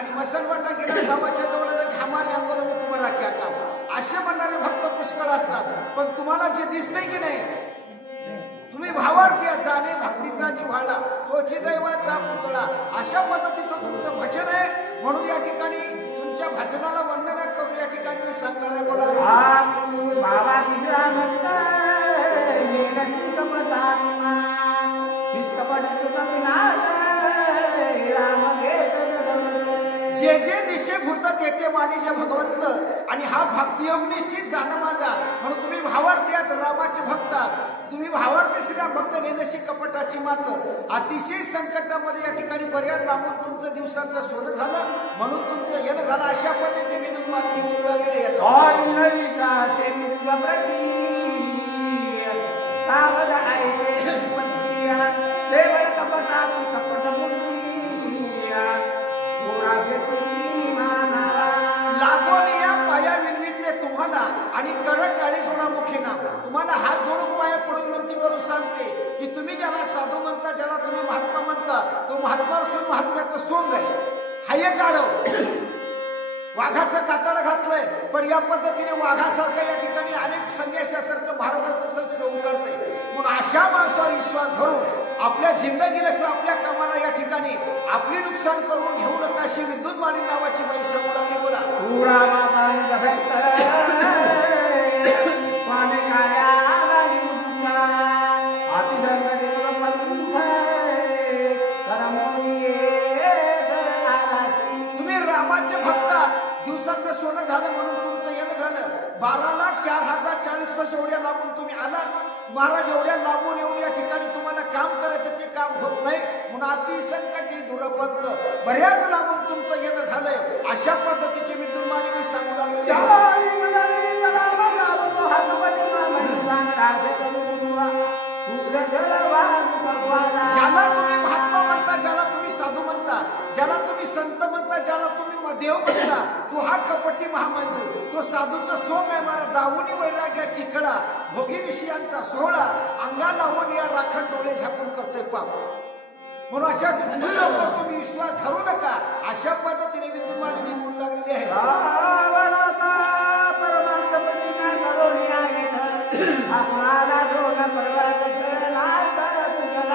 आणि मसलवाटा गेला गावाच्या जवळ हमारे अंगोला मी तुम्हाला क्या काम असे म्हणणारे भक्त पुष्कळ असतात. पण तुम्हाला जे दिसतंय की नाही तुम्ही भावार्थीचा आणि भक्तीचा जिव्हाळा तोची दैवाचा पुतळा अशा पद्धतीचं तुमचं भजन आहे. म्हणून या ठिकाणी तुमच्या भजनाला वंदना करून या ठिकाणी मी सांगणार आहे. बोला बाबा तिसरा जे जे दिशे भूत तेथे मानिजे भगवंत आणि हा भक्तियोग निश्चित जाणं माझा. म्हणून तुम्ही भावार्थी आहात रामाचे भक्त तुम्ही भावार्थी श्रीराम भक्त नेनशी कपटाची मात अतिशय संकटामध्ये या ठिकाणी बऱ्याच लांबून तुमचं दिवसाचं सोनं झालं म्हणून तुमचं येणं झालं अशा पद्धतीने मी तुम्हाला निवडून लागले लागोनिया पाया विनविते तुम्हाला आणि करट टाळी जोडा मुखीना तुम्हाला हात जोडून पाया पडून विनंती करून सांगते की तुम्ही ज्याला साधू म्हणता ज्याला तुम्ही महात्मा म्हणता तो महात्मा असून महात्म्याचं सोंग आहे. हाय काढव वाघाचं कातड घातलंय पण या पद्धतीने वाघासारखं या ठिकाणी अनेक संन्यासासारखं महाराजाचं सोंग करते. म्हणून अशा माणसावर विश्वास धरून आपल्या जिंदगीला किंवा आपल्या कामाला या ठिकाणी आपली नुकसान करून घेऊ नका अशी विद्युत माणी नावाची बाई समोर आली. बोला तुम्ही रामाचे भक्त दिवसाचं सोनं झालं म्हणून तुमचं येणं झालं. 12,04,040 वर्ष एवढ्या लांबून तुम्ही आला. महाराज एवढ्या लांबून येऊन या ठिकाणी तुम्हाला काम करायचं ते काम होत नाही म्हणून अति संकटी दुरपंत बऱ्याच लांबून तुमचं येणं झालंय. अशा पद्धतीची विद्युन्मानी मी सांगू लागले. ज्याला तुम्ही महात्मा म्हणता ज्याला तुम्ही साधू म्हणता ज्याला तुम्ही संत म्हणता ज्याला तुम्ही देव म्हणता तो हा कपटी महामंजू तो साधूचा सोम आहे. मला दावणी वैराग्याची कळा भोगी विषयांचा सोहळा अंगा लावून या राखण डोळे झाकून करतोय पाप. म्हणून अशा लोक तुम्ही विश्वास धरू नका अशा पद्धतीने विद्युन्मानी बोलू लागलेली आहे.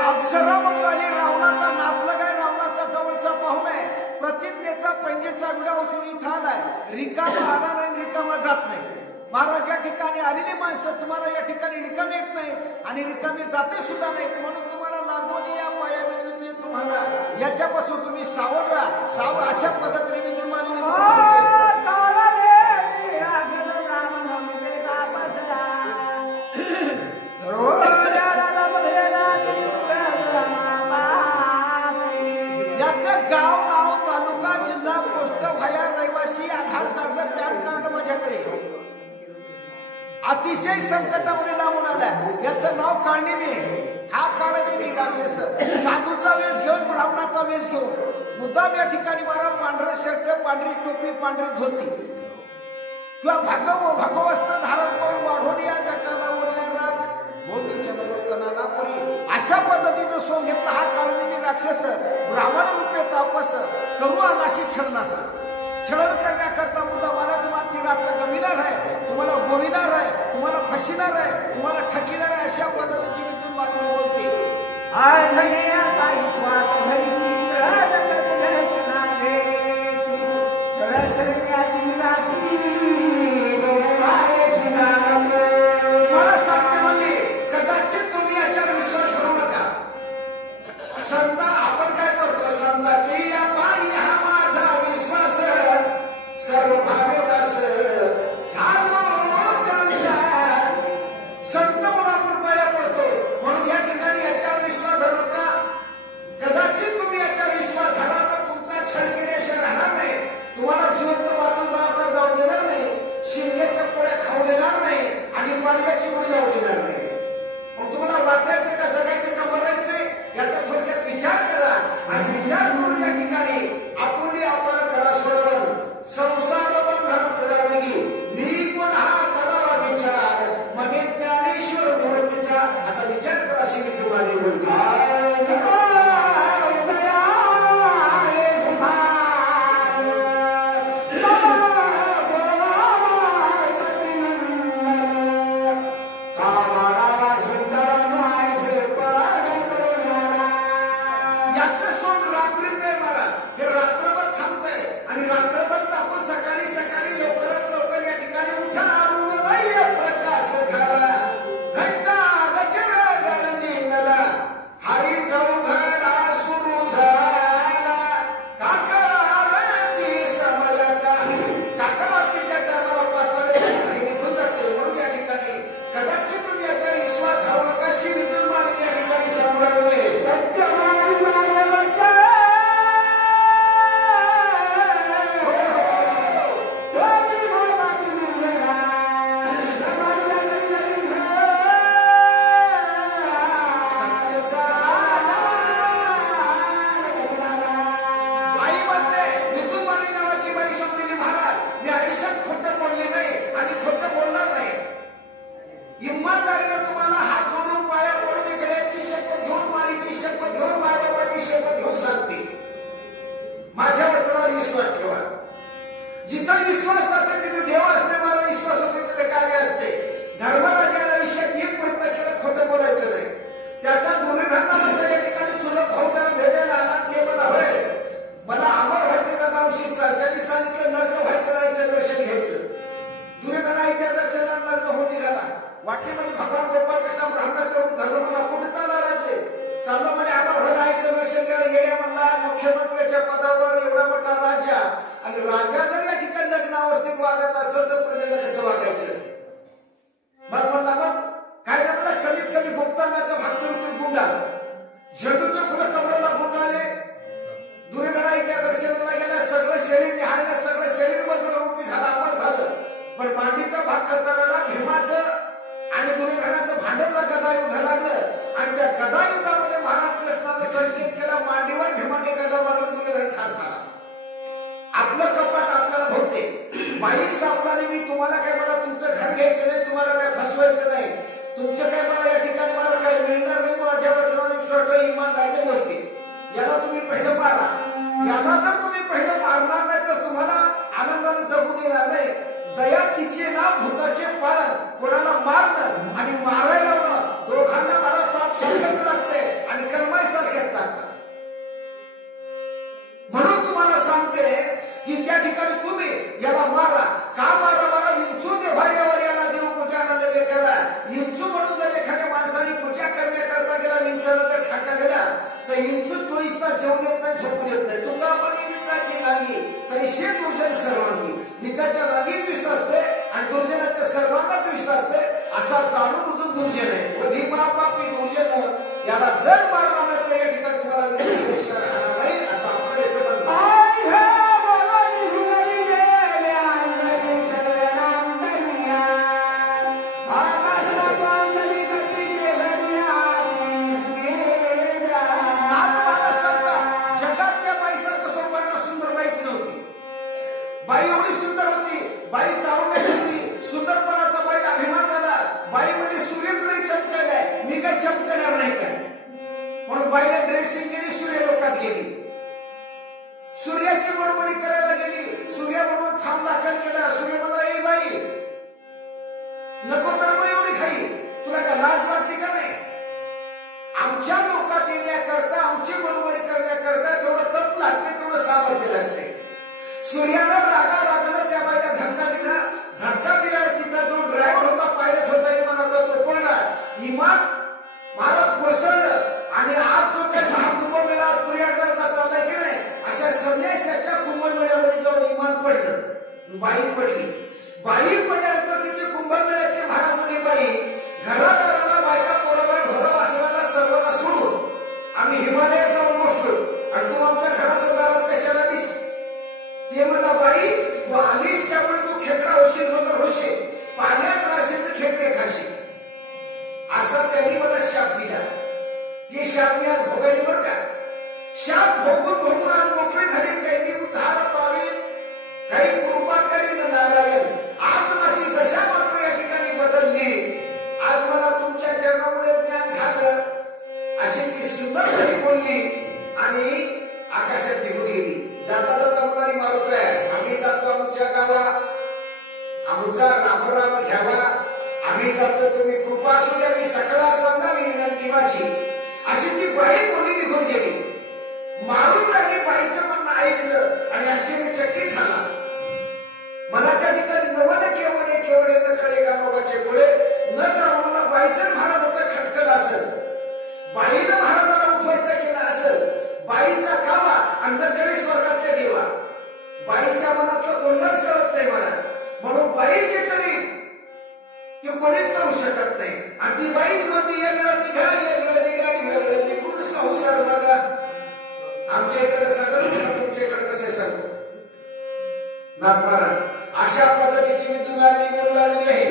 अप्सरा म्हणून रावणाचा नातलग आहे रावणाचा जवळचा पाहुणा आहे. प्रतिज्ञेचा पैंजेचा विडा उचलून इथं आलाय. रिकामा आला नाही रिकामा जात नाही. महाराज या ठिकाणी आलेली माणसं तुम्हाला या ठिकाणी रिकामी येत नाहीत आणि रिकामी जाते सुद्धा नाहीत. म्हणून तुम्हाला लागून या पाया तुम्हाला याच्यापासून तुम्ही सावध राहा. सावध अशा पद्धतीने याचं गाव नाव तालुका जिल्हा पोस्ट व्हाया रहिवासी आधार कार्ड पॅन कार्ड माझ्याकडे अतिशय संकटामध्ये लावून आलाय. याचं नाव काळनिमी हा काळनिमी राक्षस साधूचा वेश घेऊन ब्राह्मणाचा वेश घेऊन मुद्दाम या ठिकाणी मला पांढरा शर्ट पांढरी टोपी पांढरी धोती किंवा भगवस्त्र धारण करून वाढवून या जटाला ओढल्या राख मोदीच्या लोकनाला परी अशा पद्धतीचं सोंग घेतला. हा काळनिमी राक्षस ब्राह्मण रूपे तापस करू आलाशी छळनास छळण करण्याकरता मुद्दा मला तुम्हाला रात्र गमिणार आहे तुम्हाला गोविणार आहे तुम्हाला फसिणार आहे तुम्हाला ठकिणार आहे अशा पद्धतीची विद्युत बातमी बोलते. मला सांगते म्हणजे कदाचित तुम्ही याच्यावर विश्वास धरू नका. संता आपण काय करतो संताची या पायी हा माझा विश्वास सर्व भागवतास झालो संत म्हणून आपण पाया पडतो. म्हणून या ठिकाणी याच्यावर विश्वास धरू नका. कदाचित तुम्ही याच्यावर विश्वास जिथं विश्वास असते तिथे देव असते, मला विश्वास होते तिथे कार्य असते. धर्मराजाच्या विषयात एक प्रत्येकाला खोटं बोलायचं नाही. त्याचा दुर्योधनाचा या ठिकाणी चुलत भाऊ त्याला भेटायला आला. ते मला होय मला अमर व्हायचं दादा औषधचा. त्यांनी सांगितलं नग्न व्हायचं राहायचं दर्शन घ्यायचं. दुर्योधनाच्या दर्शनाला नग्न होऊन निघाला. वाटेमध्ये भगवान गोपाळकृष्ण ब्राह्मणाचं धर्म मला कुठे चालला राजे चाललं म्हणे अमर व्हायचं दर्शन घ्यायला गेल्या म्हणला. मुख्यमंत्र्याच्या पदावर एवढा मोठा राजा आणि राजा जर या ठिकाणी लग्न अवस्थेत वागत असेल तर प्रजेला कसं वागायचं. मग म्हणला मग काय म्हणला कमीत कमी गुप्तांगाचं भागवतीत गुंडा झेंडूच्या फुलं कमळाला गुंडाले. दुर्योधनाच्या दर्शनाला गेल्या सगळं शरीर निहाळलं, सगळं शरीर वज्ररूपी झालं, अमर झालं. पण मांडीचा भाग कचरला. भीमाचं आणि दुर्योधनाचं भांडणला गदा युद्ध लागलं आणि त्या गदा युद्धामध्ये महाराज कृष्णाने संकेत केला. मांडीवर भीमाने गदा मारला, दुर्योधन ठार झाला. आपलं कपाट आपल्याला भोवते. बाई सावलाने मी तुम्हाला काय मला तुमचं घर घ्यायचं नाही, तुम्हाला काय फसवायचं नाही, तुमचं काय मला या ठिकाणी मला काय मिळणार नाही. माझ्या वचनाने विश्वास इमानदारीने बोलते. याला तुम्ही पहिलं मारा. याला जर तुम्ही पहिलं मारणार नाही तर तुम्हाला आनंदाने जगू देणार नाही. दया तिचे नाव भूताचे पालन. कोणाला मारणं आणि मारायला लावणं दोघांना मला पाप सारखंच लागते आणि कर्माई सारखेच लागतात. म्हणून तुम्हाला सांगते की त्या ठिकाणी तुम्ही याला मारा. का मारा? मला विंचू दे भार्यावर याला देव पूजानं लगे केला. विंचू म्हणून जर एखाद्या माणसाने पूजा करण्याकरता गेला विंचाला तर ठाका गेला तर विंचू 24 तास जेवू देत नाही, झोपू देत नाही. तुका पण विंचाची नागी तैसे दुर्जन सर्वांगी. विंचाच्या नागीत विष असते आणि दुर्जनाच्या सर्वांनाच विष असते. असा जाणून बुजून दुर्जन आहे व धीमा पापी दुर्जन. याला जर मारणार नाही तर या ठिकाणी तुम्हाला विश्वास राहणार नाही असं अप्सरेचं म्हणणं. बाई एवढी सुंदर होती, बाई तारुण्याची होती, सुंदरपणाचा बाईला अभिमान झाला. बाई म्हणजे सूर्यच नाही चमकायलाय, मी काही चमकणार नाही काय म्हणून बाईला ड्रेसिंग केली, सूर्य लोकात गेली, सूर्याची बरोबरी करायला गेली. सूर्याबरोबर फार्म दाखल केला. सूर्य मला ए बाई नको तर मग एवढी खाई, तुला काय लाज वाटते का नाही? आमच्या लोकात येण्याकरता आमची बरोबरी करण्याकरता तेवढं तप लागते, तेवढं सामर्थ्य लागते. सूर्यानं रागानं त्या बाईला धक्का दिला. धक्का दिल्यावर तिचा जो ड्रायव्हर होता, पायलट होता विमानाचा, तो पडला. विमान महाराज कोसळलं आणि आज जो काही महाकुंभमेळा प्रयागराजला चाललाय की नाही अशा संन्याशाच्या कुंभमेळ्यामध्ये जाऊन विमान पडलं. बाई पडली. बाई पडल्यानंतर तिथे कुंभमेळ्याचे महाराज म्हणे बाई घरादाराला बायका पोराला ढोरा वासराला सर्वांना सोडून आम्ही हिमालयात जाऊन बसलो आणि तू आमच्या घरात दारात कशाला दिस? ते मला बाई तू आलीस त्यामुळे तू खेकडा होशील, मगर होशील, पाण्यात राहशील तर खेकडे खाशील असा त्यांनी मला शाप दिला. जे शाप मी आज भोगायले बरं का. शाप भोगून आज मोकळी झाली. काही उद्धार पावे, काही कृपा करीन नारायण. आज माझी दशा मात्र या ठिकाणी बदलली. आज मला तुमच्या चरणामुळे ज्ञान झालं अशी ती सुंदर बाई बोलली आणि आकाशात निघून गेली. जाता जाता मुलांनी मारुतल्या आम्ही जातो आमच्या गावा, आमचा रामराम घ्यावा, आम्ही जातो, तुम्ही कृपा असू द्या, मी सकाळ सांगावी विनंती माझी अशी ती बाई बोली निघून गेली. मारुतरानी बाईचं म्हणणं ऐकलं आणि आश्चर्यचकित झाला. मनाच्या ठिकाणी नवले केवळे न कळे का नोबाचे पुढे न जाऊ मला बाईचं महाराजाचा खटकल असेल, बाईनं महाराजाला उठवायचा केला असेल, बाईचा कावा अंडकडे स्वर्गातल्या देवा. बाईच्या मनातलं कोणच कळत नाही मला, म्हणून बाईचे तरी ते कोणीच करू शकत नाही. आणि ती बाईच म्हणते वेगळं निघा आणि वेगळं निघून संसार बघा. आमच्या इकडे सगळं तुमच्या इकडे कसं सांगतो नाथ महाराज. अशा पद्धतीची मी तुम्हाला निवडून लागली आहे.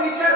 विचार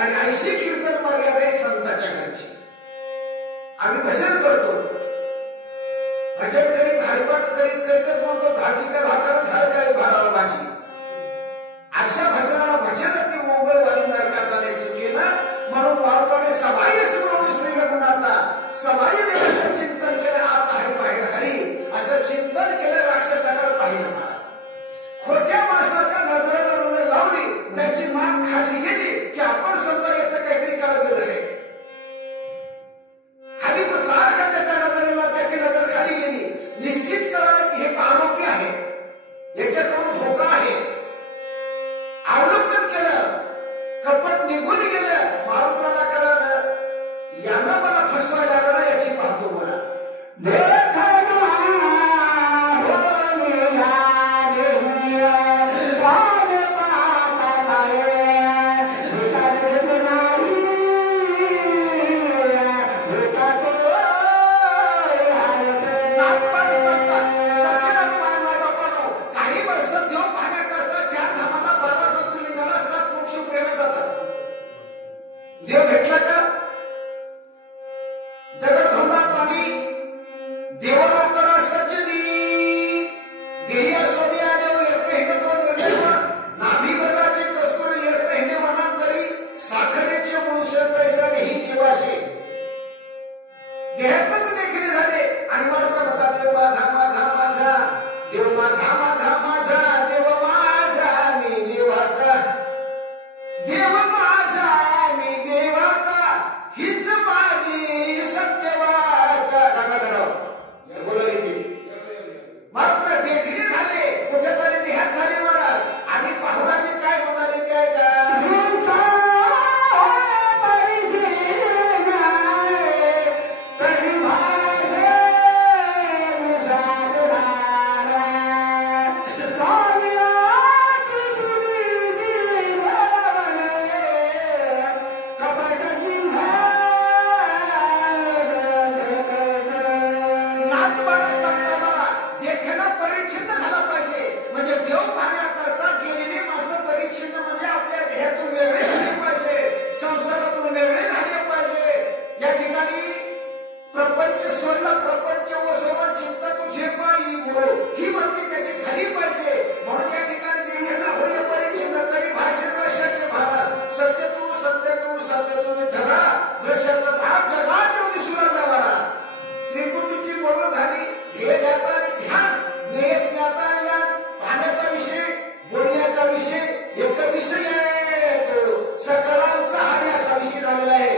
आणि 80 कीर्तन मर्यादा आहे संताच्या घरची. आम्ही भजन करतो, भजन करीत हरिपाठ करीत करीतच म्हणतो भाजी काय भाकर झालं काय भारावर भाजी. अशा भजनाला भजन ती मुंबईवाली नरकाचा नाही चुकीनं. म्हणून भारताने सबाई म्हणून श्री रघुनाथा सबाई देवाचं चिंतन केलं. आत हरी बाहेर हरी असं चिंतन केलं. राक्षसाकडे पाहिलं मला. खोट्या माणसाच्या नजरेला नजर लावली, त्याची मान खाली गेली की आपण समजा याचं काहीतरी कळलं आहे. खाली सारखा त्याच्या नजरेला त्याची नजर खाली गेली. निश्चित कळलं की हे आरोपी आहे, याच्याकडून धोका आहे. अवलोकन केलं, कपट निघून गेलं. मारुत्राला कळलं यानं मला फसवायला आलं ना, याची पाहतो मला. देव भेटला का? दगड धोंडात पाणी देवलोकना सज्जनी देया सोनिया देव येते हिंड तो निर्देव नाभी वर्गाचे कस्तुरी येते हिंड मनांतरी साखरेचे मुळूसर पैसा नाही देवासे. देहातच देखील झाले आणि मात्र म्हणता देव माझा माझा माझा, देव माझा माझा माझा, देव माझा मी देवाचा, देव माझा मी देवाचा, हीच माझी सत्यवाचा. बोला इथे मात्र देखील झाले, कुठे झाले देहात झाले महाराज. आणि पाहुणाने काय म्हणाले ते ऐका. प्रपंच सोडला, प्रपंच वसवण चिंता तुझे पायी मोरो ही वृत्ती त्याची झाली पाहिजे. म्हणून या ठिकाणी देखील होय परिचिन्न तरी भाषेत वर्षाचे भागा सत्य तू सत्य तू सत्य तू विठ्ठला वर्षाचा भाग जगात येऊन दिसू लागला मला. त्रिपुटीची बोलणं झाली. हे ज्ञाता आणि ध्यान, नेत ज्ञाता आणि ज्ञान, पाहण्याचा विषय, बोलण्याचा विषय एक विषय आहे. तो सकलांचा हारी असा विषय झालेला आहे.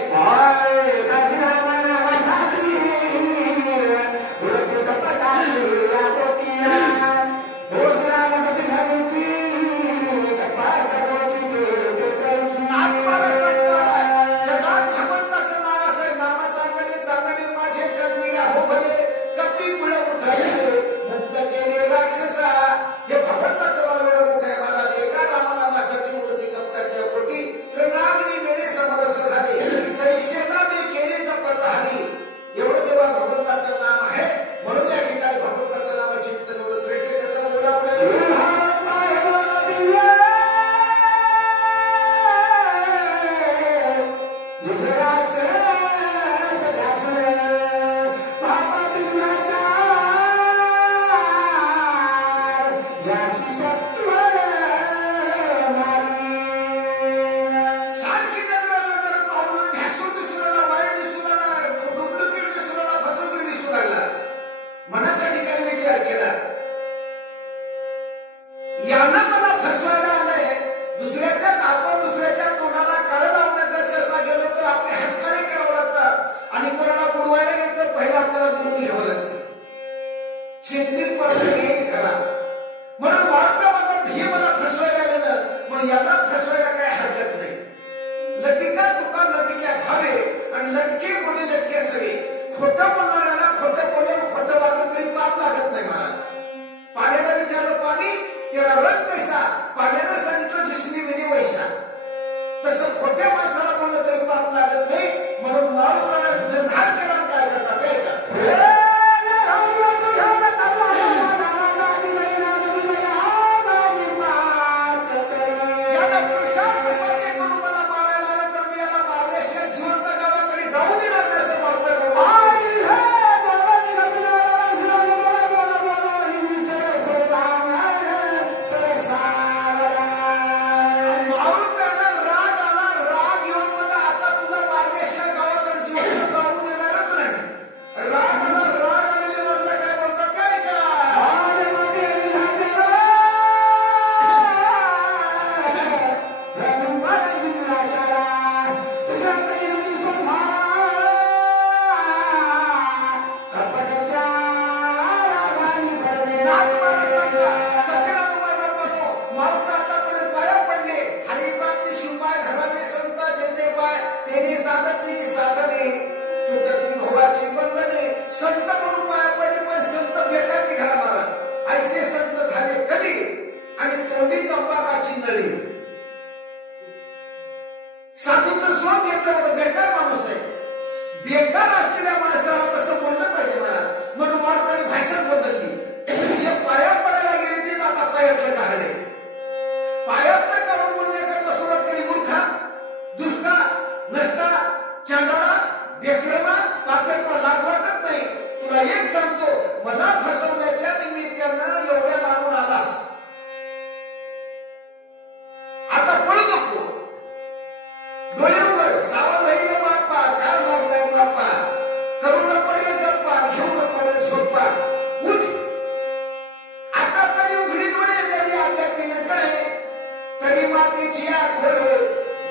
मातेची आखोळ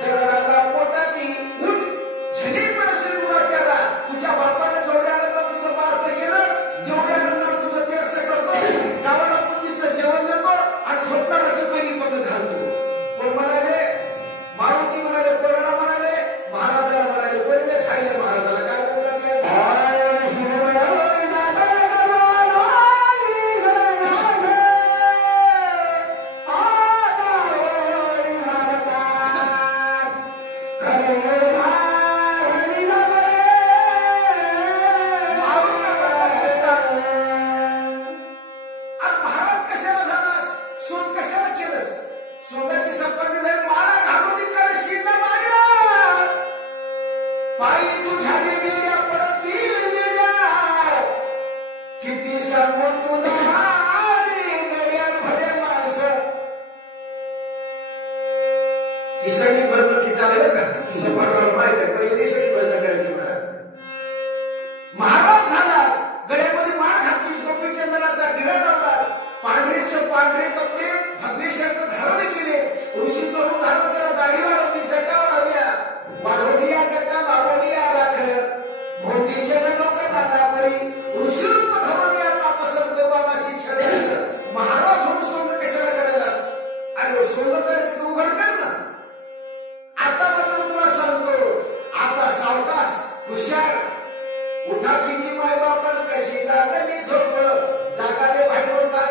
दगडाला पोटाती उठ झली पडशील गुणाच्या रा तुझ्या बापाने जेवढ्यानंतर तुझं बारसं केलं तेवढ्यानंतर तुझं तेरसं करतो गावाला पुंजीचं जेवण देतो आणि झोपणाराची पहिली पद्धत घालतो. कोण म्हणाले? मारुती म्हणाले. कोणाला म्हणाले? महाराजाला म्हणाले. कोणीले सांगितले महाराजाला? काय बोलतात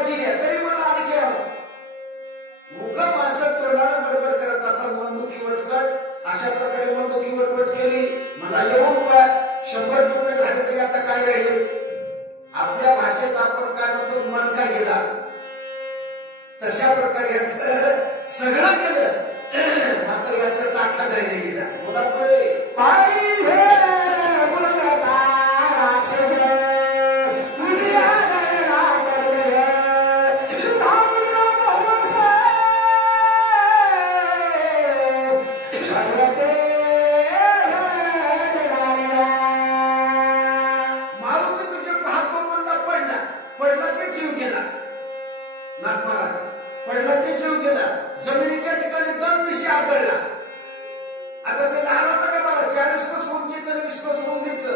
वाची आहे तरी मला आणखी हवं. मुका माणसं तोंडानं बडबड करत असतात मनदुखी वटकट. अशा प्रकारे मनदुखी वटवट केली. मला येऊन पण 100 तुकडे झाले तरी आता काय राहिले. आपल्या भाषेत आपण काय म्हणतो मन का गेला तशा प्रकारे याच सगळं केलं मात्र याच टाका जायला गेला. बोला पुढे. पायी हे गुणता राक्षस उद्याना करले धावला बहुस सर्वते मारुती तुझे पाहतो म्हणला पडला ते जीव गेला. नाथ महाराज पडला ते जीव गेला. जमिनीच्या ठिकाणी 2 दिशे आदळला. आता ते लहान होतं का मला 40 कोस उंचीचं 20 कोस रुंदीचं.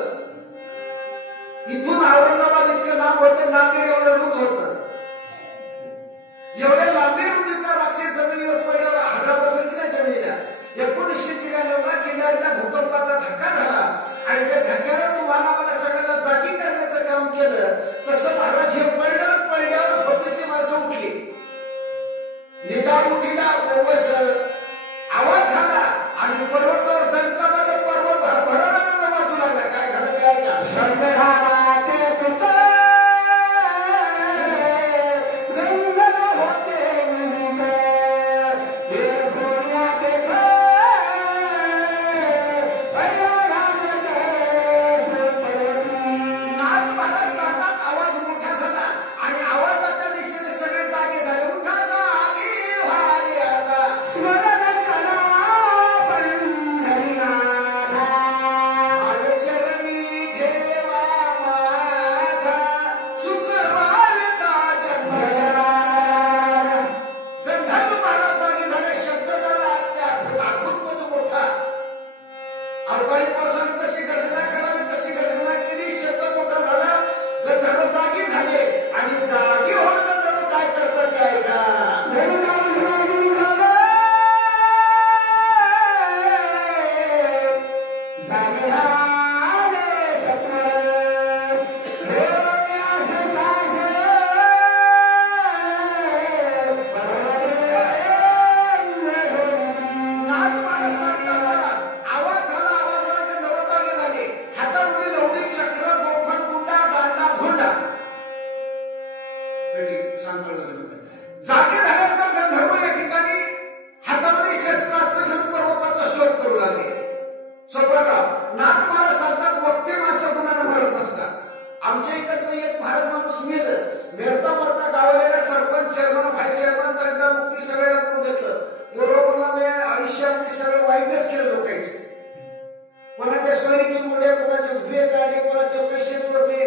इथून औरंगाबाद इतके लांब होते. नांदेड एवढं रुंद होतं. एवढ्या लांबी रुंदीचा राक्षस जमिनीवर पडल्यावर हादरा बसला की नाही जमिनीला. 1993 ला किनारीला भूकंपाचा धक्का झाला आणि त्या धक्क्यानं तुम्हाला मला सगळ्याला जागी करण्याचं काम केलं. तसं महाराज हे पडल्यावर झोपेची माणसं उठली. निदान उठीला आवाज झाला आणि पर्वतावर दंतामध्ये पर्वत भरभरानं वाजू लागला. काय झालं काय का शंकराचे पुत्र गंधर्व होते मुझे ते थोड्या देखा नाथ महाराज सांगतात आवाज मोठा झाला आणि आवाजाच्या दिशेने सगळे जागे झाले. उठा जागी व्हाली आता. स्मरण करा पंढरीनाथा चरणी ठेवा माझा सुखवालता जन्म. गंधर्व महाराज जागे झाले. शब्द झाला अद्भुत म्हणजे मोठा. अवकाळी पावसाने तशी गर्जना करावी तशी गर्जना केली. शब्द मोठा झाला. गंधर्व जागी झाले आणि जागी होऊन गंधर्व काय करतात ते ऐका. नाथ महाराज सांगतात मला, आवाज झाला गंधर्व जागे झाले. हातामध्ये लवडी चक्र गोफण गुंडा दांडा धोंडा जागे झाल्यानंतर गंधर्व या ठिकाणी हातामध्ये शस्त्रास्त्र घेऊन पर्वताचा शोध करू लागले. सोपराव नाथ महाराज सांगतात वक्ते माणसं गुणानं मरत नसतात. आमच्या इकडचं एक महाराज माणूस मेरता मरता गावाला सरपंच चेअरमन व्हाईस चेअरमन तंटा मुक्ती सगळ्याला करून घेतलं. बरोबरला मी आयुष्यामध्ये सगळं वाईटच केलं लोकांचे. कोणाच्या सोयरीकी मोडले, कोणाचे धुळे काढले, कोणाचे पैसे चोरले,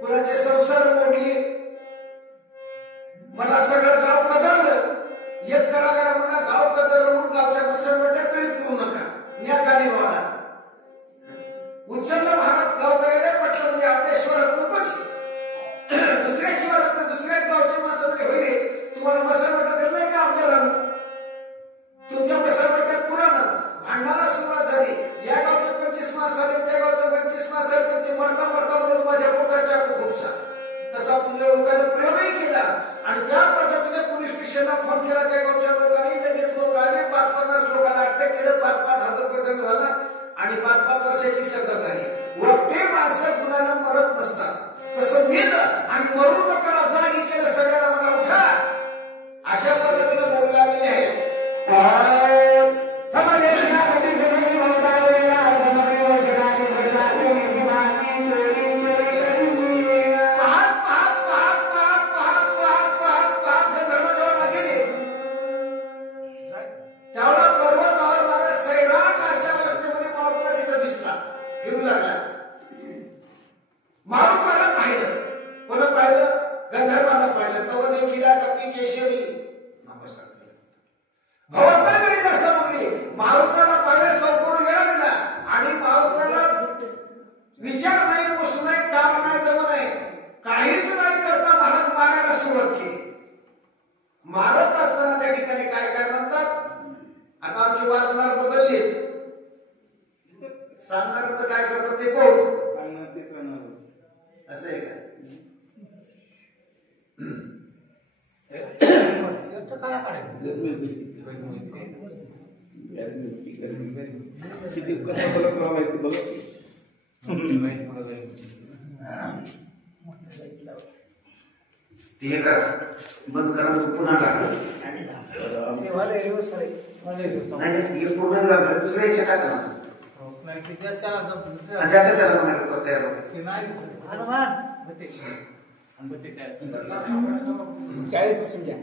कोणाचे संसार मोडले. मला सगळं गाव कदरलं. एक कलाकार म्हणा गाव कदरलं म्हणून गावच्या मसरवट्या तरी करू नका. न्याका निर्वाला उचललं महाराज गाव करायला पटलं म्हणजे आपल्या शिवारात नकोच. दुसऱ्या शिवारात दुसऱ्या गावची माणसं म्हणजे होय रे तुम्हाला मसरवटा दिलं नाही का आपल्याला. तुमच्या मसरवट्यात पुराणं भांडणाला सुरुवात झाली. या गावचे 25 माणसं आले, त्या गावचे 25 माणसं आले. पण ते मरता म्हणून माझ्या पोटात चाकू खुपसा. तसा लोकांनी प्रयोगही केला आणि त्या पद्धतीने पोलीस स्टेशनला फोन केला. त्या गावच्या लोकांनी लगेच लोक आले. 5-50 लोकांना अटक केलं. 5,000 रुपये दंड झाला आणि 5-5 वर्षाची सजा झाली. वक्ते माणसं गुन्ह्यानं मरत नसतात. तसं मेलं आणि मरून लोकांना जागी केलं. सगळ्याला मला उठा अशा पद्धतीने बोलू लागलेले आहेत. मारुताला पाहिलं. कोण पाहिलं? गंधर्वाला पाहिलं. तव देखील कपी केशरी भवतागडीला समजली. मारुताला पाहिलं. संपूर्ण वेळा दिला आणि मारुताला विचार नाही, पोस नाही, काम नाही, दम नाही, काहीच नाही करता महाराज मारायला सुरुवात केली. मारत असताना त्या ठिकाणी काय काय म्हणतात. आता आमची वाचनार बदलली. सांगणारच काय करतात ते बहुत असं आहे का. हे करा बंद करा पुन्हा लागलं नाही हे पूर्ण लागलं दुसऱ्या याच्या काय करा ज्याचं त्याला म्हणायला तयार होते 40% द्या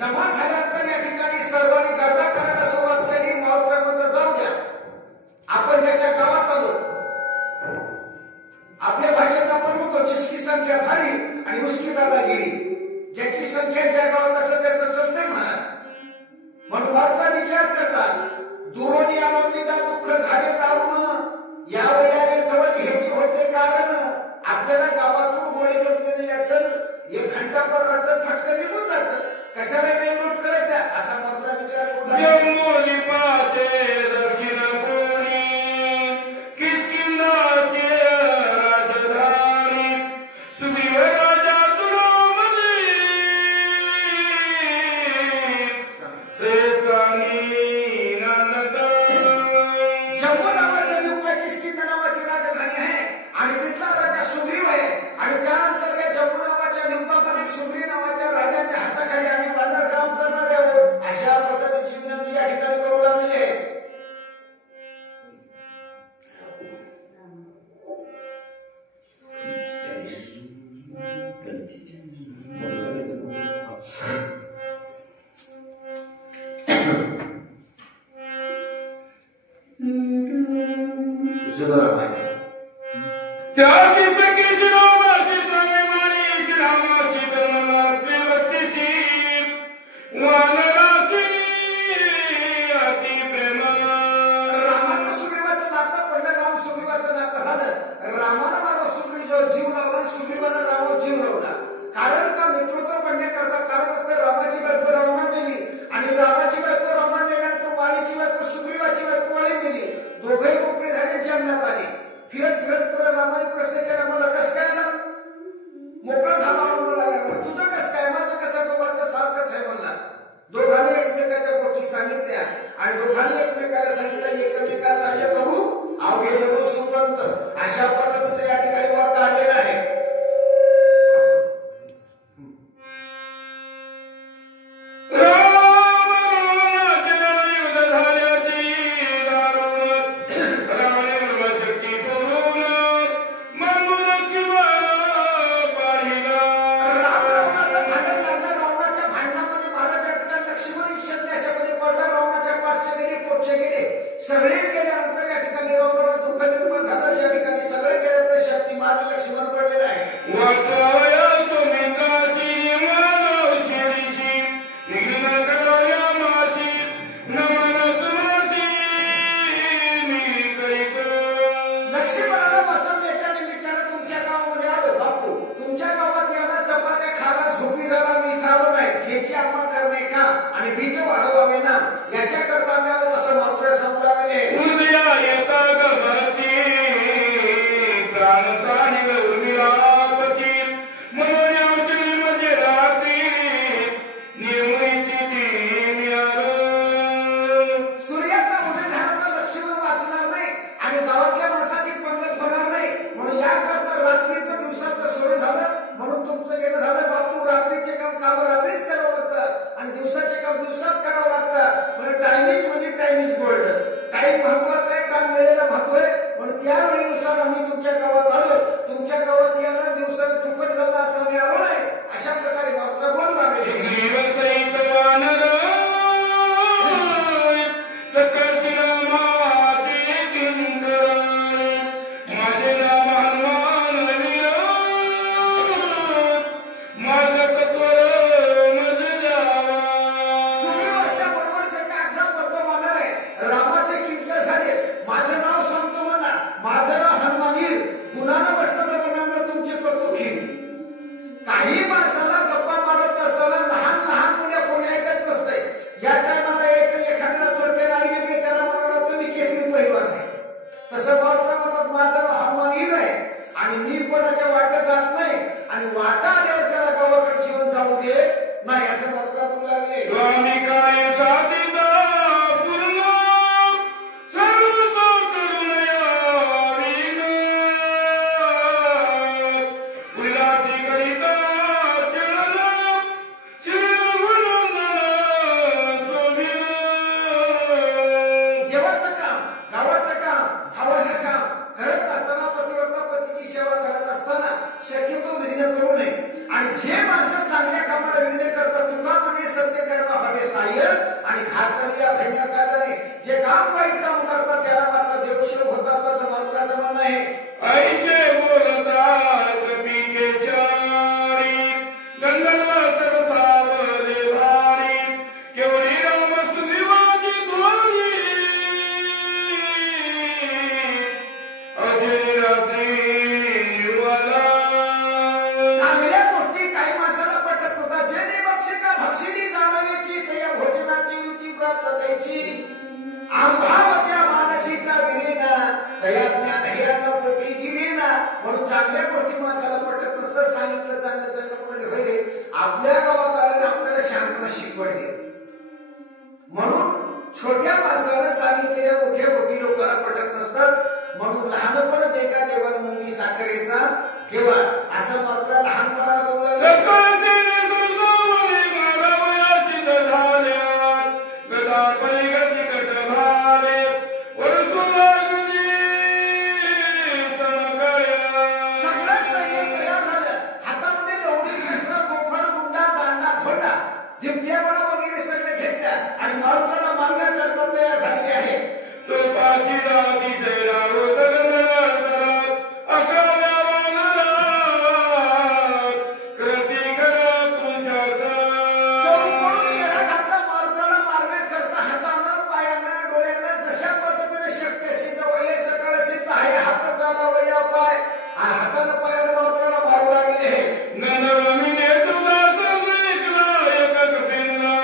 जमा झाल्यानंतर या ठिकाणी सर्वांनी गर्दा करण्यात संख्या भारी आणि उसकी दादागिरी. ज्याची संख्या ज्या गावात असं त्याचं चलतंय महाराज. म्हणून बाबा विचार करतात दुरोणी आलो निदा दुःख झाले दारुण या वया येथवर हेच होते कारण आपल्याला गावातून गोळी जमते याचं एक घंटाभर राहतं फटकन निघून जायचं. कशाला विरोध करायचा असा मात्र विचार ऐसे बोलता कपी के किंवा असं मात्र लहानपणाला बोललं सकाळचे सुरसवळी मानवयाची झाल्यात गदा पैगती कट भाले वरसू लागली चमकया सगळं सैन्य तयार झालं हातामध्ये लवडी शस्त्र गोफण गुंडा दांडा धोंडा दिव्यापणा वगैरे सगळे घेतल्या आणि मारुताला मारण्याकरता तयार झालेले आहे चोपाची राती जयराव दगदगत अकराव्या वानरात कृती करा तुझ्यात चौकोनी येडा घातला मारुताला मारण्याकरता हातानं पायानं डोळ्यानं जशा पद्धतीने शक्य असेल वय सकाळ सिद्ध आहे हात चाला वया पाय हातानं पायानं मारुताला मारू लागले आहे ननवमिने तुझा सगळीकला एकक पिंला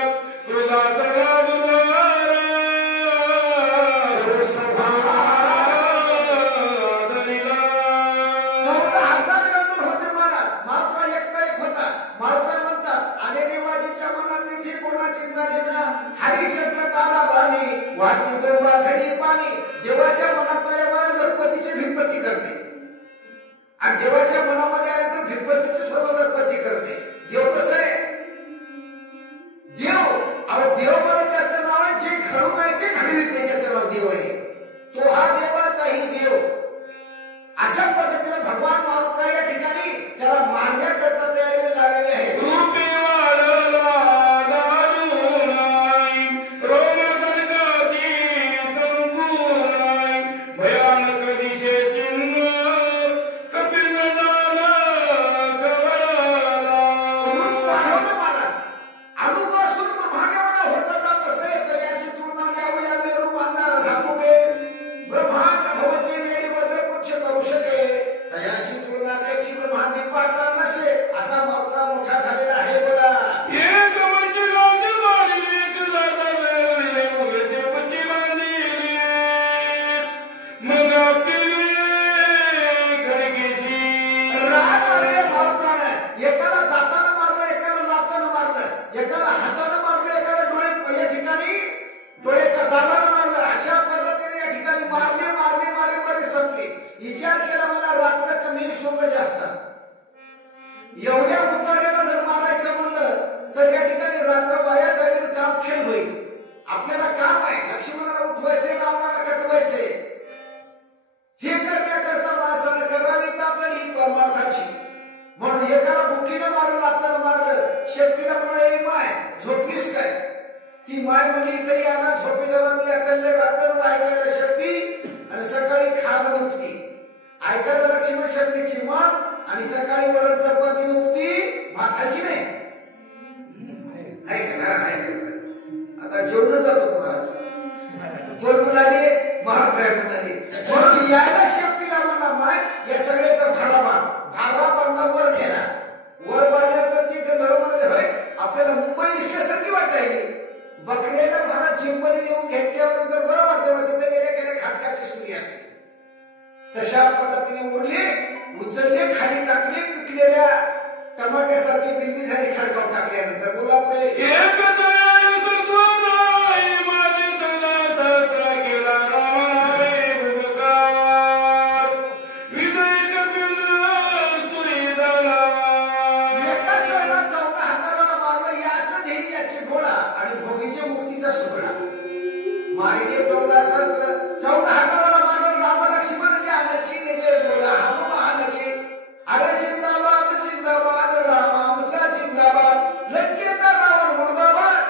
क्रोधात लागला देवाच्या मनात आल्यावर लखपतीची भिपती करते आणि देवाच्या मनामध्ये आल्यानंतर भिपतीची सर्व लखपती करते देव कसं आहे देव अहो देव म्हणून त्याचं नाव आहे जे खरू नाही ते घडविते त्याचं नाव देव आहे तो हा देवाचाही देव अशा पद्धतीने भगवान मारुती या ठिकाणी त्याला मारण्याकरता तयारी लागलेली आहे रूपी वाढला दारू नाही रोम दर्गाती संपूर्ण भयानक दिशे चिन्ह कपिल झाला गवळला अणुपासून ब्रह्मांडामध्ये होतं जात असे तर याची तुलना द्यावया मेरू बांधार धाकुटे ब्रह्मांड भवते वेळी वज्रपुच्छ करू शके तयाशी तुलना त्याची ब्रह्मांडी पाहता नसे असा मात्रा मोठा झालेला आहे बघा एक म्हणजे लाज मारली एक लाजा वेळी मुलते पची बांधली मग आपली खडकीची राग आले मारताना एकाला दातानं मारलं एकाला लातानं मारलं एकाला हातानं मारलं एकाला डोळे या ठिकाणी डोळ्याच्या दाबानं मारलं अशा पद्धतीने या ठिकाणी मारले मारले मारले मारले संपले विचार केला मला रात्र कमी सोंग जास्त एवढ्या उतार्याला जर मारायचं म्हणलं तर या ठिकाणी रात्र वाया जायला काम खेळ होईल आपल्याला काम आहे लक्ष्मणाला उठवायचे रावणाला कटवायचे हे करण्याकरता माणसानं करावी तातडी ही परमार्थाची म्हणून एकाला बुकीनं मारलं आपल्याला मारलं शेपटीला म्हणा माय झोपलीस काय ती माय म्हणली तरी आला झोपी झाला मी अकल्ले रात्र ऐकायला शक्ती आणि सकाळी खाणं नुकती ऐकायला लक्ष्मण शक्तीची मान आणि सकाळी वरण चपाती नुकती भात आहे की नाही आता जेवण जातो महाराज दोन मुलाली महाराज मुलाली म्हणून यायला शक्तीला म्हणला माय या सगळ्याचा भारा पाडला वर गेला वर पाडल्यानंतर ती धर्म म्हणाले होय आपल्याला मुंबई दिसल्यासारखी वाटायली बकऱ्याला भारा जिममध्ये नेऊन घेतल्यानंतर बरं वाटतं मग तिथे गेल्या गेल्या खाटकाची सुरी असते तशा पद्धतीने उरले उचलले खाली टाकले पिकलेल्या टमाट्यासारखी बिलबी झाली खडकाव टाकल्यानंतर बोला पुढे एक दयाळू सत्वनाई माझी तनाचा केला रामारे भूपकार विजय कपिल सुईदाला एका चरणात 14 हाताला मारलं याचं ध्येय याची घोडा आणि भोगीच्या मुक्तीचा सुगडा मारिले 14 सहस्त्र 14 हाताला मारलं राम लक्ष्मण जे आनकी निजे बोला हम महानकी अरे जिंदाबाद जिंदाबाद राम आमचा जिंदाबाद लंकेचा रावण मुर्दाबाद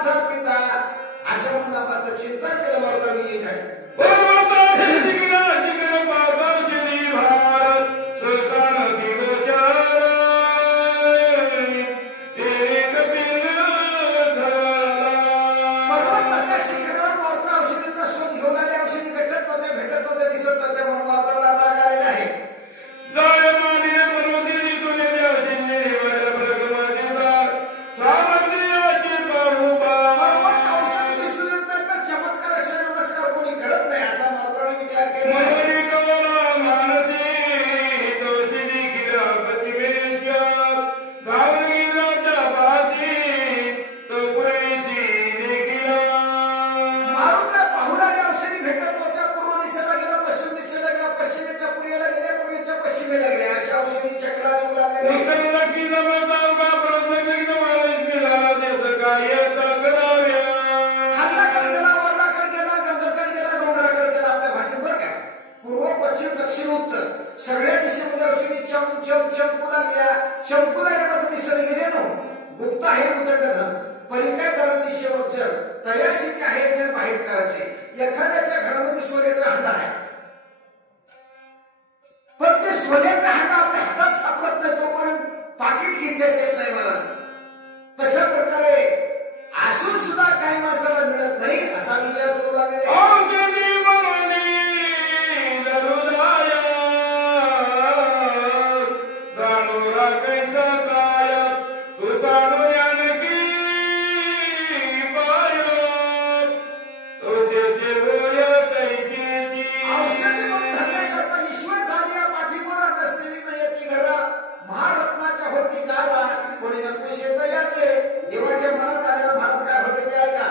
माझा पिता असं म्हणून नामाचं चिंतन केलं मारुती आहे. सगळ्या दिशेमध्ये औषधी चमकू लागल्यामध्ये दिसत गेले ना. गुप्त आहे उदंड धन परिचय झाला दिशेवर जग तयाशी आहे बाहेर करायचे. एखाद्याच्या घरामध्ये सोन्याचा हंडा आहे पण ते सोन्याचा हंडा आपल्या हातात सापडत नाही तोपर्यंत पाकिट घ्यायचा येत नाही मला. तशा प्रकारे असून सुद्धा काही माणसाला मिळत नाही असा विचार करू लागले. देवाच्या मनात आलेला भारत काय होते काय का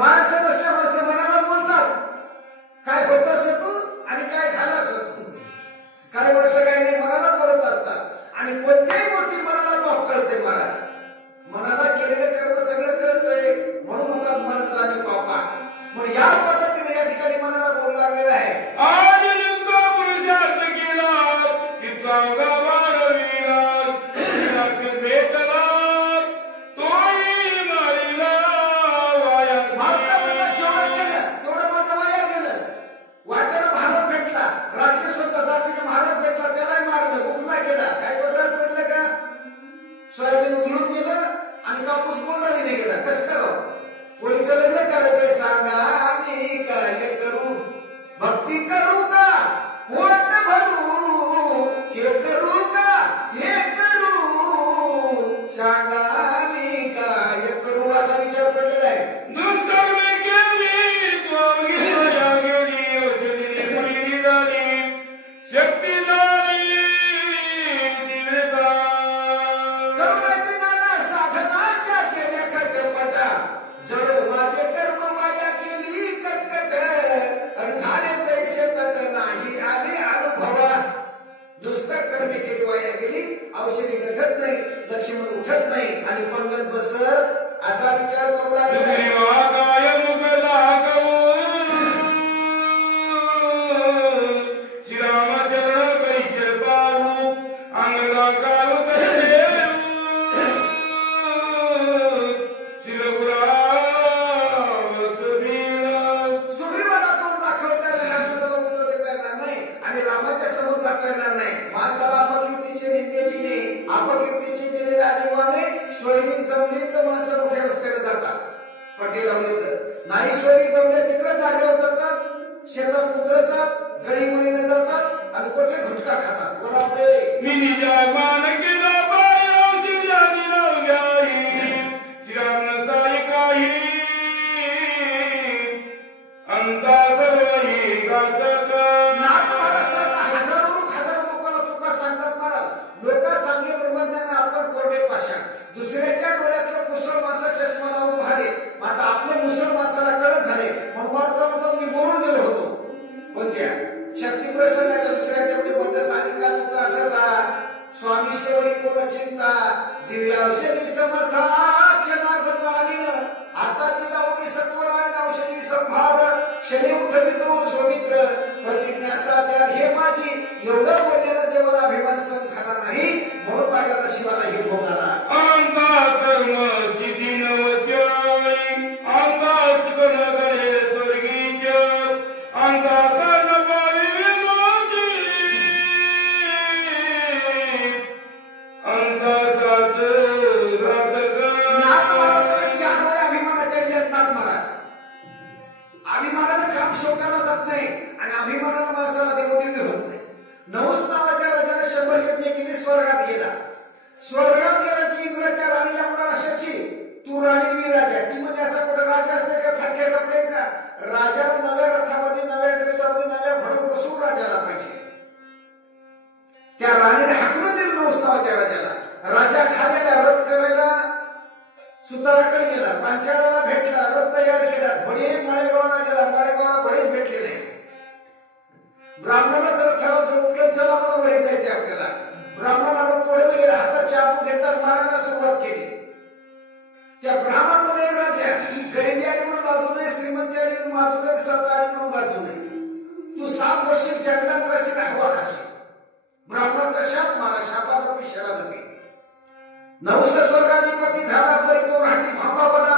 माणसं बसल्या माणसं मनाला बोलतात काय होत असं तू आणि काय झालं असं तू. काही वर्ष काही नाही मनाला बोलत असतात आणि कोणत्याही गोष्टी मनाला बाप कळते. महाराज मनाला केलेलं कर्म सगळं कळतंय म्हणून म्हणतात मन जाणे पापा. म्हणून या पद्धतीने या ठिकाणी मनाला बोलू लागलेलं आहे. सोयाबीन उधळून गेलं आणि कापूस कोंडाळी नाही गेला. कसं करावं. पोरीचं लग्न करायचंय सांगा मी काय करू. भक्ती करू का पोट भरू हे करू का हे करू सांगा मी काय करू असा विचार पडलेला आहे. औषधी घटत नाही लक्ष्मण उठत नाही आणि पंगत बसत असा विचार करू लागला. सुग्रीवाला तोंड दाखवता रामाला उत्तर देता येणार नाही आणि रामाच्या समोर जाता येणार नाही. माणसाला अपकीर्तीचे निंदेची अपकीर्तीची दिलेल्या देवाने सोयरी जमली तर माणसं मोठ्या रस्त्याने जातात. पट्टी लावले तर नाही सोयरी जमले तिकडे जागेवर जातात शेतात उतरतात गळीमळीने जातात आणि कोठे झुटका खातात. बोला पुढे. लोक सांगेप्रमाणे आपण कोरडे पाषाण दुसऱ्याच्या डोळ्यातलं मुसळ मासा चष्मा लावून पाहिले. आता आपलं मुसळ मासाला कळत झाले म्हणून मात्र म्हणतात मी बोलून गेलो होतो. कोणत्या शक्ती प्रसंगाच्या दुसऱ्या देवतेबद्दल सांगितला तुका सदा स्वामी शेवटी कोण चिंता दिव्या औषधी समर्था जनार्दन आता तिचा शेवटाला जात नाही आणि अभिमानानं माणसाला देवदेवी होत नाही. नहुस नावाच्या राजाने 100 यज्ञ केले, स्वर्गात गेला. स्वर्गात गेला की इंद्राच्या राणीला म्हणाला, शची तू राणी मी राजा. ती म्हणजे असा कुठं राजा असते का फाटक्या कपड्याचा? राजाला नव्या रथामध्ये, नव्या ड्रेसामध्ये, नव्या घोड्यावर बसून राजाला पाहिजे. त्या राणीने हाकलून दिलं नहुस नावाच्या राजाला. राजा खाल्याला रथ करायला सुताराकडे गेला, पांचाळाला भेटला, रथ तयार केला. घोडे माळेगावला गेला, माळेगावला घोडेच भेटले नाही. ब्राह्मणाला जर रथाला जोडलं, चला मला वरी जायचं आपल्याला. ब्राह्मणाला रथ वळवलं गेला, हातात चाकू घेतात मारायला सुरुवात केली. त्या ब्राह्मण मध्ये राजा गरिबी आली म्हणून बाजू नाही, श्रीमंती आली म्हणून बाजू नाही, सत्ता आली म्हणून बाजू नाही. तू 7 वर्ष जंगलात राहशील, हवा खाशील. ब्राह्मणाचा शाप मारा, शापाला पिशाला दबी. नहुस स्वर्गाधिपती झाला, परिपूर्ण हाटी भांबावला.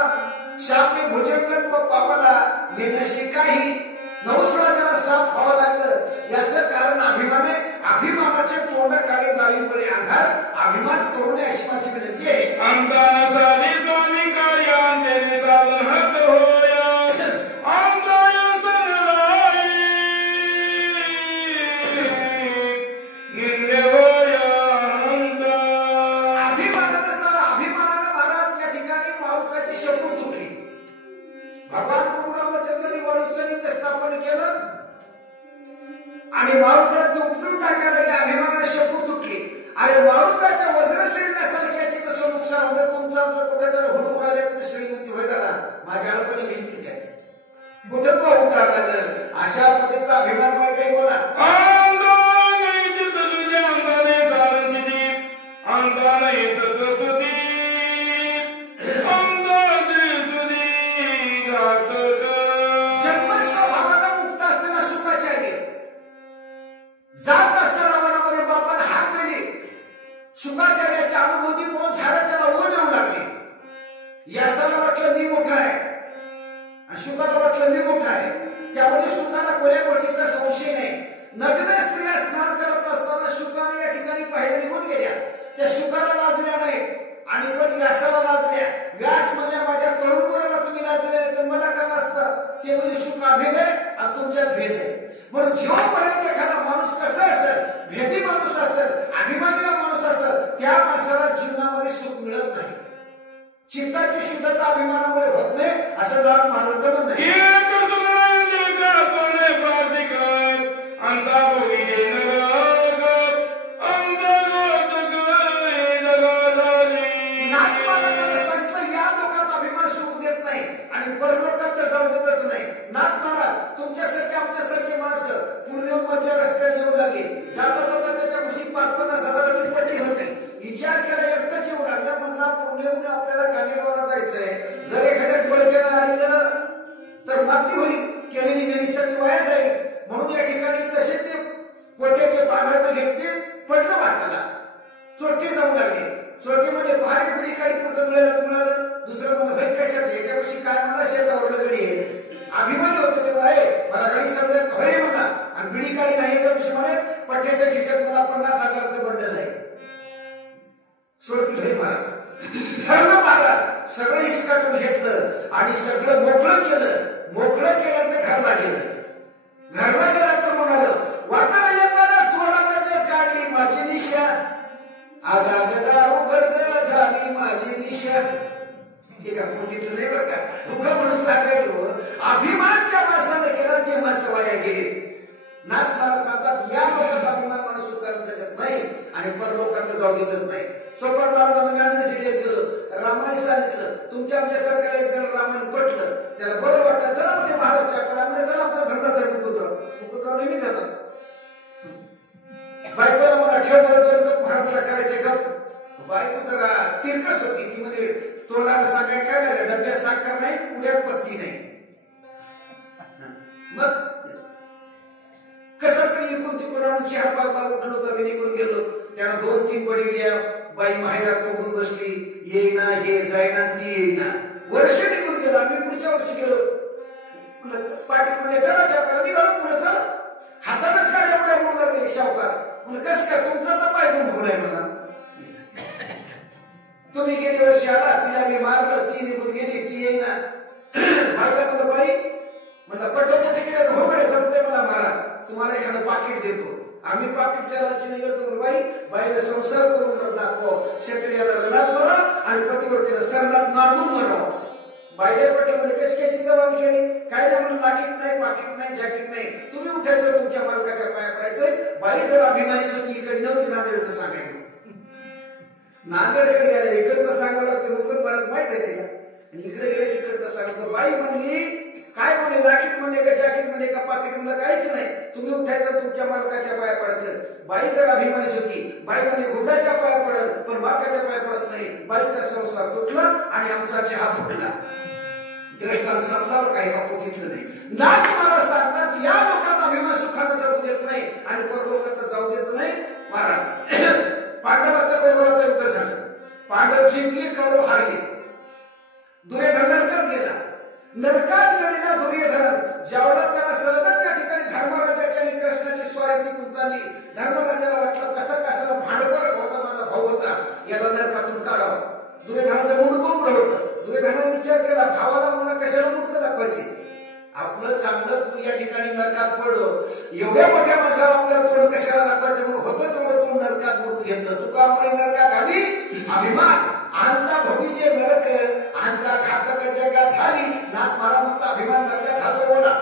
शापे भुजंगत व पावला, नेनशी काही. नहुस राजाला साप व्हावं लागलं. याचं कारण अभिमान आहे. अभिमानाचे तोंड काळे, बाईमुळे अंधार. अभिमान करू नये अशी माझी विनंती आहे. अंतानासारी स्वामी कार्या अंतेने चालत होया. अंताया चललाई निंदे होया अंता. अभिमानानं महाराज या ठिकाणी मारुताची शपूर तुटली. भगवान प्रभू रामचंद्रांनी वाळूचं लिंग स्थापन केलं आणि मारुताने तो उपटून टाकायला लागले. अभिमानाने शपूर तुटली. अरे मारुताच्या वज्रश्रेण्यासारख्याचे कसं नुकसान होतं? तुमचं आमचं कुठेतरी हुडून उडाले तर श्रीमंती होय दादा, माझ्या अडपणे घेतली काय? कुठं तो उतार लागल? अशा पद्धतीचा अभिमान वाईट आहे बोला. जात असताना मनामध्ये बापाने हात दिली. शुकाचार्याची अनुभूती पाहून झाडं त्याला ओढ येऊ लागली. यासाला वाटलं मी मोठा आहे आणि शुकाला वाटलं मी मोठा आहे. त्यामध्ये शुकाला कोण्या गोष्टीचा संशय नाही. नग्न स्त्रिया स्नान करत असताना शुकाने या ठिकाणी पाहिलं निघून गेल्या. त्या शुकाला लाजल्या नाहीत आणि पण व्यासाला लाजल्या. व्यास म्हणजे माझ्या तरुण मुलाला तुम्ही लाजले तर मला काय असतं? ते म्हणजे सुख अभेद आहे आणि तुमच्यात भेद आहे. म्हणून जेव्हापर्यंत एखादा माणूस कसा असेल, भेदी माणूस असेल, अभिमानी माणूस असेल, त्या माणसाला जीवनामध्ये सुख मिळत नाही. चित्ताची शुद्धता अभिमानामुळे होत नाही असं गाव महाराजांचं म्हणणं आहे. परलोकाचं जाऊ देतच नाही. नाथ महाराज तुमच्यासारखे आमच्यासारखे माणसं पूर्णमधल्या रस्त्यात येऊ लागले. जाता जाता त्याच्यापाशी 5-50 हजाराची पट्टी होते. विचार केला एकटाच येऊ लागला. म्हणला पूर्णेहून आपल्याला कानेगावला जायचंय. जर एखाद्या डोळक्यानं आलेलं तर माती होईल, केलेली मेहनत वाया जाईल. म्हणून या ठिकाणी तसे ते पोट्याचे पांघरणे घेतले, पडलं वाटायला. चोरटे जाऊ लागले. चोरटे म्हणजे भारी पिढी काही पुढचं मिळालं. दुसरं म्हणलं भाई कशाच याच्यापाशी काय म्हणा, शेतावर गडी आहे. अभिमानी होतं तेव्हा आहे. मला गडी समजत होय म्हणा आणि बिडी काढी नाही याच्यापाशी म्हणे पठ्याच्या खिशात मला 50,000चं बंडल आहे. सोडतील होय महाराज. ठरलं महाराज. सगळं इसकाटून घेतलं आणि सगळं मोकळं केलं. मोकळं केल्यानंतर घरला गेलं. घरला गेल्यानंतर म्हणालं वाटा येताना चोरामध्ये काढली माझी निशा. आगागदा उघड झाली माझी निशा. हे का पोतीतून नाही बरं का, उगा म्हणून सांगायलो. अभिमानच्या माणसानं केला ते माणसं वाया गेले. नाथ महाराज सांगतात या लोकांचा अभिमान माणूस स्वीकारत जगत नाही आणि परलोकात जाऊ देतच नाही. सोपान महाराजांनी गांधीजी दिलं, रामायण सांगितलं. तुमच्या आमच्या सरकारला एक जण रामायण पटलं, त्याला बरं वाटलं. चला म्हणजे महाराजच्या कडे चला आमचा धंदा चढ कुकुत्राव नेहमी जातात. बायकोला मला ठेव बरं दोन महाराजाला करायचे गप. बायको तर तिरकस होती. ती म्हणजे तोंडाला सांगाय काय लागलं, डब्यात साखर नाही, पुढ्यात पत्ती नाही. मग कसं तरी इकून तिकून आणून 4-5 उठलो तर मी निघून गेलो. त्यानं 2-3 बडी गेल्या. बाई माहेरात बघून बसली. येईना हे जाईना ती येईना. वर्ष निघून गेलो. आम्ही पुढच्या वर्षी गेलो. पाटील म्हणजे चला चापाला निघालो पुढे. चला हातानच काय एवढ्या म्हणू लागले शावकार. म्हणजे कसं काय तुमचा तर पाय घेऊन भोलाय मला. तुम्ही गेली वर्षी आला, तिला मी मारलं, ती निघून गेली, ती येईना. बाईला म्हणलं बाई म्हणलं पट्टपट्टी केलं हो तुम्हाला एखादं पाकिट देतो, आम्ही पाकिटच्या लालचीने गेलो, बाईने संसार करून दाखव, क्षत्रियाला रणात मरा आणि पतिवर्तीला सरणात नांदून मराव. बायले पट्टीमध्ये कशी जबान केली, काय ना म्हणून लाकीट नाही, पाकिट नाही, जॅकेट नाही, तुम्ही उठायचं तुमच्या मालकाच्या पाया पडायचंय. बाई जर अभिमानीच होती, इकडे नव्हती नांदेडचं सांगायचं, नांदेडकडे गेले इकडचं सांगावं लागतं, लोक मला माहित आहे त्याला, इकडे गेले तिकडचं सांगतो. बाई म्हणली काय म्हणे, लाकीट म्हणे का जॅकेट म्हणे का पाकिट म्हणलं, काहीच नाही, तुम्ही उठायचं तुमच्या मालकाच्या पाया पडायचं. बाई जर अभिमानीच होती, बाई म्हणे घोड्याच्या पाया पडत पण मालकाच्या पाया पडत नाही. बाईचा संसार तुटला आणि आमचा चहा फुटला. दृष्टांत संपल्यावर काही पोथितलं नाही. नाथ महाराज सांगतात या लोकांना अभिमान सुखाचा जाऊ देत नाही आणि परलोकाचा जाऊ देत नाही. महाराज पांडवाचं कौरवाचं युद्ध झालं, पांडव जिंकले, कौरव हारले. दुर्योधन नरकात गेला. नरकात गेलेला दुर्योधन ज्यावेळेला त्याला सहजच या ठिकाणी धर्मराजाच्या आणि कृष्णाची स्वारी तिकून चालली, धर्मराजाला वाटलं कसं कसं भांडवल होता, माझा भाऊ होता, याला नरकातून काढावं. दुर्योधनाचं मुंडकं उघडं होतं. दुर्योधनाने विचार केला, भावाला म्हणून कशाला मुंडकं दाखवायचे, आपलं चांगलं तू या ठिकाणी नरकात पडलो, एवढ्या मोठ्या माणसाला आपलं तोंड कशाला दाखवायचं, म्हणून होतं तेवढं तोंड नरकात बुडून घेतलं. तू का म्हणे नरकात घाली अभिमान, आणता भोगीचे नरक, आणता घातक जगात झाली. नाथ मला म्हणता अभिमान नरकात घालतो. बोला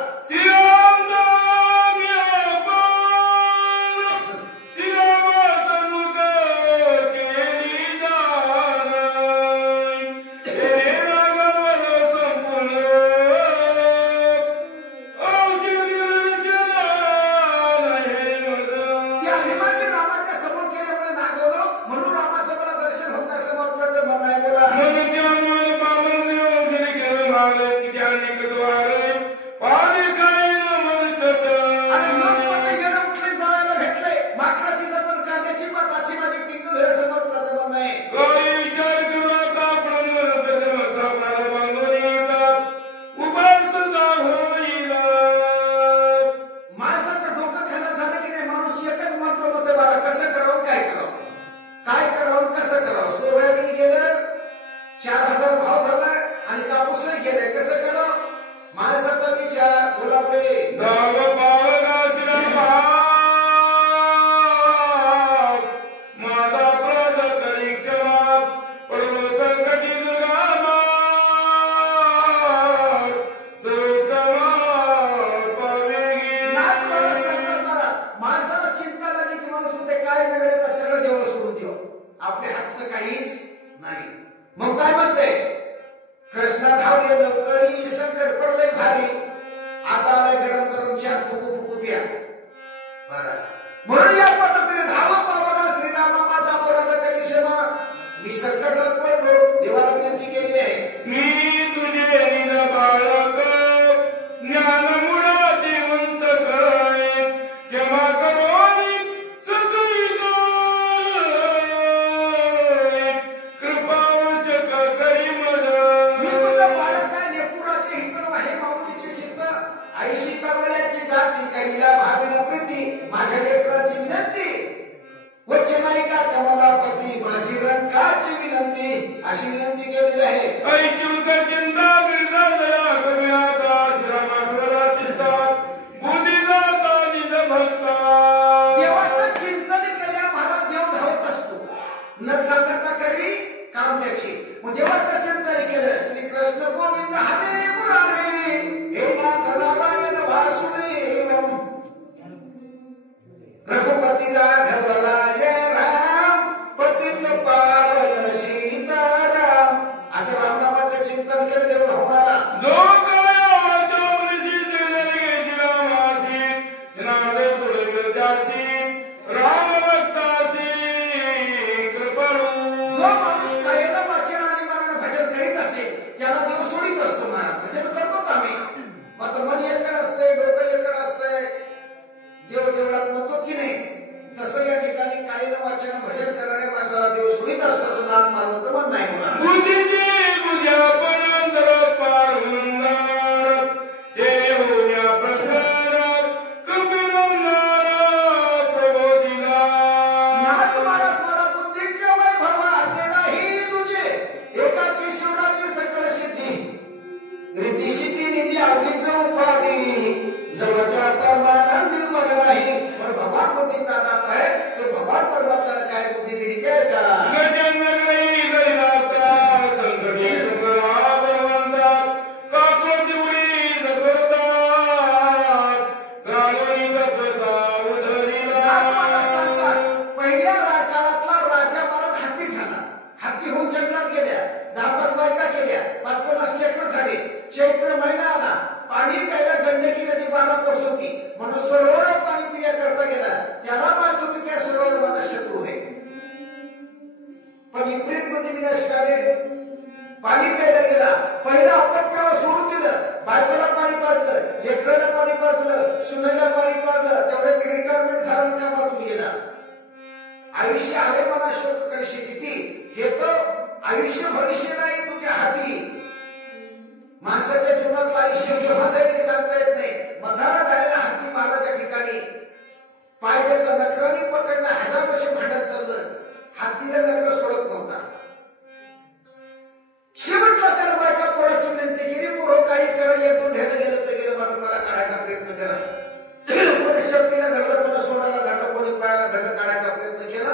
रिद्धी निधी आवडीचं उपाधी जवळच्या परमानंदी मनला सुनेला पाणी पाजलं तेवढे ते रिटायरमेंट झालं कामातून गेला. आयुष्य आले मला शोक कशी किती हे तर आयुष्य भविष्य नाही तुझ्या हाती. माणसाच्या जीवनातलं आयुष्य केव्हा जाईल सांगता येत नाही. मधारा झालेला हत्ती माराच्या ठिकाणी पाय त्याचा नखराने पकडला. 1000 वर्ष भांडत चाललं. हत्तीला नखर सोडत नव्हता. शेवटला त्याला बायका पोराची विनंती केली. पोरं काही करा येतो ढेलं गेलं तर गेलं मात्र मला काढायचा प्रयत्न केला. कोणी शक्तीला धरलं कोणी सोडायला धरलं कोणी पायाला धरलं काढायचा प्रयत्न केला.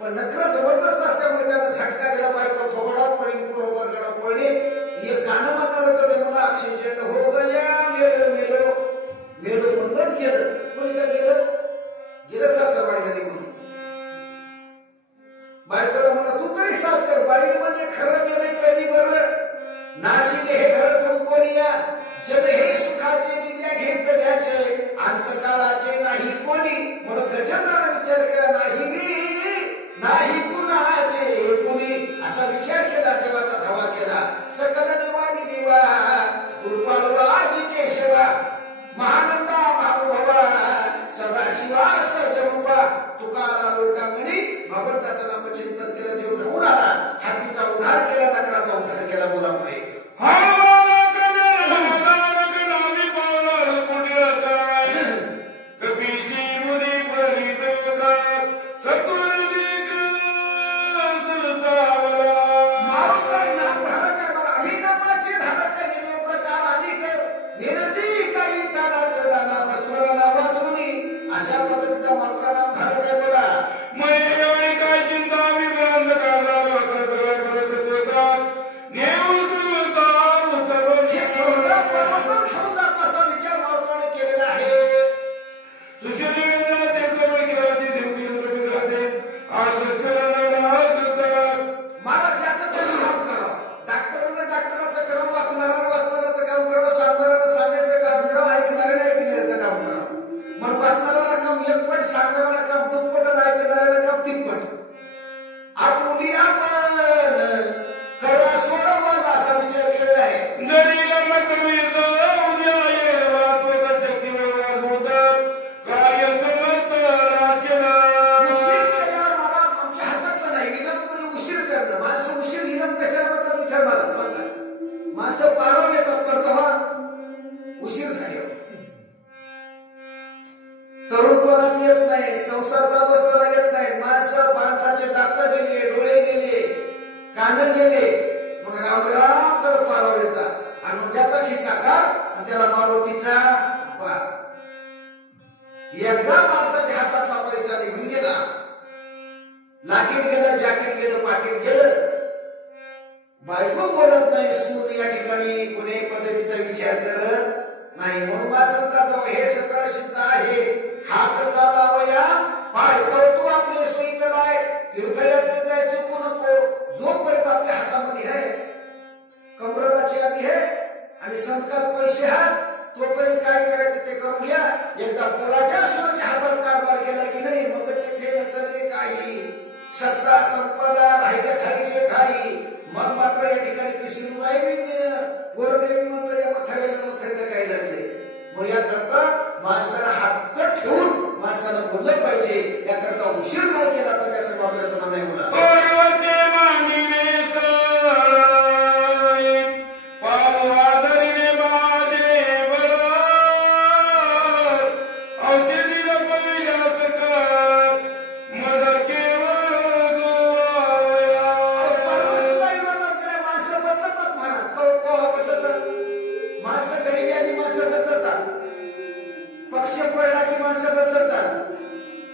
पण नखरा जबरदस्त असल्यामुळे त्याला झटका दिला. बायका थोडा पडी बरोबर गडा पडली. एक गाणं म्हणणार होतं ते मला ऑक्सिजन हो गया मेलो मेलो मेलो म्हणून गेलं. कोणीकडे गेलं गेलं सासरवाडी झाली म्हणून. बायकोला म्हणा तू तरी साथ कर. बाईमध्ये खरं मेले तरी बरं. नाशिले हे घर तुम कोणी या जग हे सुखाचे दिल्या घेत द्याचे अंतकाळाचे नाही कोणी. म्हणून गजेंद्राने विचार केला नाही कुणाचे कुणी. असा विचार केला देवाचा धावा केला. सकल देवानी देवा कृपाळू आदी केशवा महानंदा महानुभवा सदाशिवा सजरूपा तुकारा लोटांगणी भगवंताचं नामचिंतन केलं. देव धावून आला. हातीचा उद्धार केला नखराचा उद्धार केला मुलामुळे. अशा पद्धतीचा मात्रा नाम झालं काय बोला. तरुणपणात येत नाही. संसार चालू असताना येत नाही. माणसाचे दात गेले डोळे गेले कान गेले. मग राम राम करत पारावर येतात. आणि मग त्याचा खिस्सा काढ आणि त्याला मारुतीचा पार. एकदा माणसाच्या हातातला पैसा निघून गेला. लाकीट गेलं जॅकेट गेलं पाकिट गेलं. बायको बोलत नाही. सूर या ठिकाणी कोणी पद्धतीचा विचार करत नाही. म्हणून संतांचं हे सगळं सिद्ध आहे. हात चालावया पाय तू आपले सोयीत लाय. तीर्थयात्रेत जाय चुकू नको. जोपर्यंत आपल्या हातामध्ये आहे कमराला चाबी आहे आणि संस्कार पैसे आहेत तोपर्यंत काय करायचं ते करून घ्या. एकदा पोलाच्या सुराच्या हातात कारभार केला की नाही मग तिथे नचले काही. सत्ता संपदा राहिल्या ठाईचे ठाई. मग मात्र या ठिकाणी ती सुनवाई गोरदेवी म्हणतो या मथाऱ्याला काय लागले. मग याकरता माणसाला हात ठेवून माणसाला बोललं पाहिजे. याकरता उशीर नाही केला पाहिजे असं बाबऱ्याचं म्हणणं आहे मुला. पक्ष पडला की माणसं बदलतात.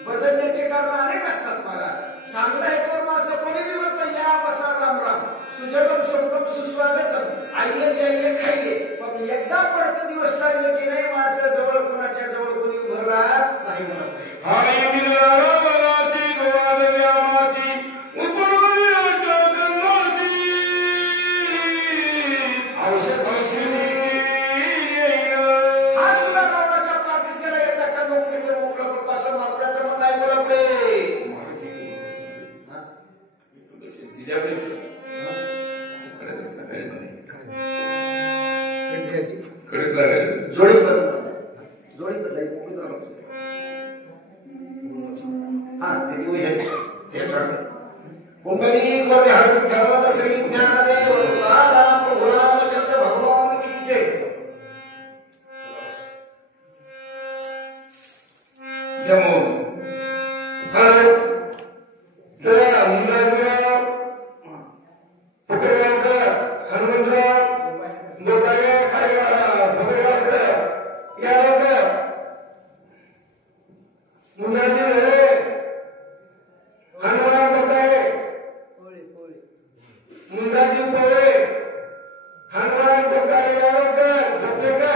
बदलण्याचे कारण अनेक असतात. मला चांगलं आहे तर माणसं कोणी बी म्हणतं या बसा राम राम सुजलम स्वप्नम सुस्वागतम आईये जाईये खाईये. पण एकदा पडत दिवस लागले की नाही माणसं जवळ कोणाच्या जवळ कोणी उभरला नाही म्हणत. तर जाईल पोकीत हा ते कुंडली वर ठरवलं श्री ज्ञानदेव प्रभु रामचंद्र भगवान की जय. जमो चला मुंद्राजराव पुकरवालकर हनुमंतराव मोठाल्या भगवानकर या लवकर मुंद्राजी रे हनुमान बघताय मुंद्राजी पोळे हनुमान बघताय या लवकर झोपले का